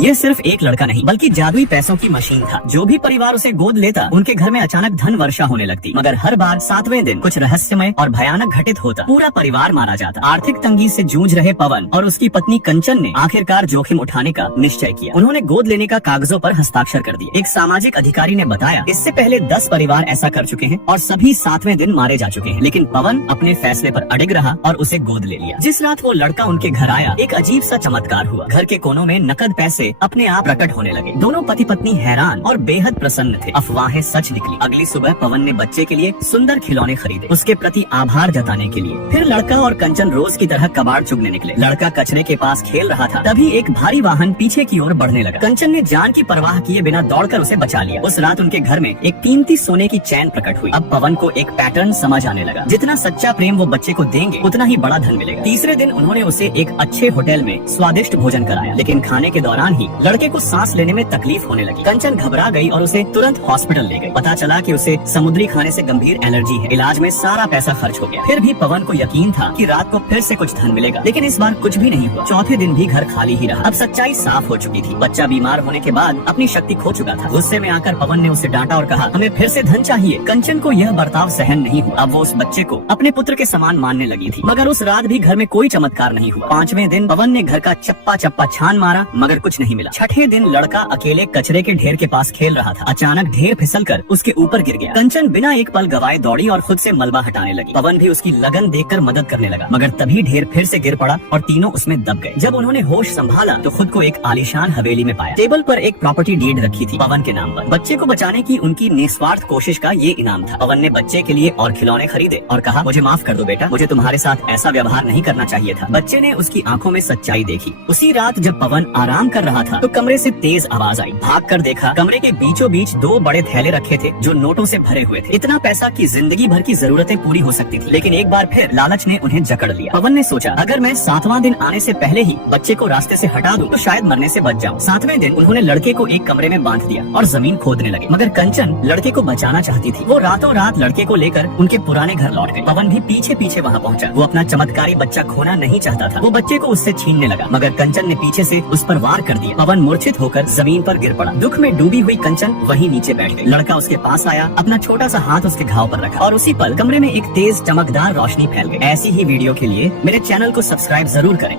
ये सिर्फ एक लड़का नहीं बल्कि जादुई पैसों की मशीन था। जो भी परिवार उसे गोद लेता उनके घर में अचानक धन वर्षा होने लगती, मगर हर बार 7वें दिन कुछ रहस्यमय और भयानक घटित होता। पूरा परिवार मारा जाता। आर्थिक तंगी से जूझ रहे पवन और उसकी पत्नी कंचन ने आखिरकार जोखिम उठाने का निश्चय किया। उन्होंने गोद लेने का कागजों पर हस्ताक्षर कर दिए। एक सामाजिक अधिकारी ने बताया, इससे पहले 10 परिवार ऐसा कर चुके हैं और सभी 7वें दिन मारे जा चुके हैं, लेकिन पवन अपने फैसले पर अडिग रहा और उसे गोद ले लिया। जिस रात वो लड़का उनके घर आया, एक अजीब सा चमत्कार हुआ। घर के कोनों में नकद पैसे अपने आप प्रकट होने लगे। दोनों पति पत्नी हैरान और बेहद प्रसन्न थे। अफवाहें सच निकली। अगली सुबह पवन ने बच्चे के लिए सुंदर खिलौने खरीदे, उसके प्रति आभार जताने के लिए। फिर लड़का और कंचन रोज की तरह कबाड़ चुगने निकले। लड़का कचरे के पास खेल रहा था, तभी एक भारी वाहन पीछे की ओर बढ़ने लगा। कंचन ने जान की परवाह किए बिना दौड़कर उसे बचा लिया। उस रात उनके घर में एक कीमती सोने की चैन प्रकट हुई। अब पवन को एक पैटर्न समझ आने लगा, जितना सच्चा प्रेम वो बच्चे को देंगे उतना ही बड़ा धन मिलेगा। तीसरे दिन उन्होंने उसे एक अच्छे होटल में स्वादिष्ट भोजन कराया, लेकिन खाने के दौरान ही लड़के को सांस लेने में तकलीफ होने लगी। कंचन घबरा गई और उसे तुरंत हॉस्पिटल ले गई। पता चला कि उसे समुद्री खाने से गंभीर एलर्जी है। इलाज में सारा पैसा खर्च हो गया। फिर भी पवन को यकीन था कि रात को फिर से कुछ धन मिलेगा, लेकिन इस बार कुछ भी नहीं हुआ। चौथे दिन भी घर खाली ही रहा। अब सच्चाई साफ हो चुकी थी। बच्चा बीमार होने के बाद अपनी शक्ति खो चुका था। गुस्से में आकर पवन ने उसे डांटा और कहा, हमें फिर से धन चाहिए। कंचन को यह बर्ताव सहन नहीं हुआ। अब वो उस बच्चे को अपने पुत्र के समान मानने लगी थी, मगर उस रात भी घर में कोई चमत्कार नहीं हुआ। 5वें दिन पवन ने घर का चप्पा चप्पा छान मारा, मगर कुछ नहीं मिला। 6ठे दिन लड़का अकेले कचरे के ढेर के पास खेल रहा था। अचानक ढेर फिसलकर उसके ऊपर गिर गया। कंचन बिना एक पल गवाए दौड़ी और खुद से मलबा हटाने लगी। पवन भी उसकी लगन देखकर मदद करने लगा, मगर तभी ढेर फिर से गिर पड़ा और तीनों उसमें दब गए। जब उन्होंने होश संभाला तो खुद को एक आलीशान हवेली में पाया। टेबल पर एक प्रॉपर्टी डीड रखी थी पवन के नाम पर। बच्चे को बचाने की उनकी निस्वार्थ कोशिश का ये इनाम था। पवन ने बच्चे के लिए और खिलौने खरीदे और कहा, मुझे माफ कर दो बेटा, मुझे तुम्हारे साथ ऐसा व्यवहार नहीं करना चाहिए था। बच्चे ने उसकी आंखों में सच्चाई देखी। उसी रात जब पवन आराम कर रहा था तो कमरे से तेज आवाज आई। भाग कर देखा, कमरे के बीचों बीच 2 बड़े थैले रखे थे जो नोटों से भरे हुए थे। इतना पैसा कि जिंदगी भर की जरूरतें पूरी हो सकती थी, लेकिन एक बार फिर लालच ने उन्हें जकड़ लिया। पवन ने सोचा, अगर मैं 7वां दिन आने से पहले ही बच्चे को रास्ते से हटा दूं तो शायद मरने से बच जाऊं। 7वें दिन उन्होंने लड़के को एक कमरे में बांध दिया और जमीन खोदने लगे, मगर कंचन लड़के को बचाना चाहती थी। वो रातों रात लड़के को लेकर उनके पुराने घर लौट गए। पवन भी पीछे पीछे वहाँ पहुँचा। वो अपना चमत्कारी बच्चा खोना नहीं चाहता था। वो बच्चे को उससे छीनने लगा, मगर कंचन ने पीछे से उस पर वार कर दिया। पवन मूर्छित होकर जमीन पर गिर पड़ा। दुख में डूबी हुई कंचन वहीं नीचे बैठ गई। लड़का उसके पास आया, अपना छोटा सा हाथ उसके घाव पर रखा और उसी पल कमरे में एक तेज चमकदार रोशनी फैल गई। ऐसी ही वीडियो के लिए मेरे चैनल को सब्सक्राइब जरूर करें।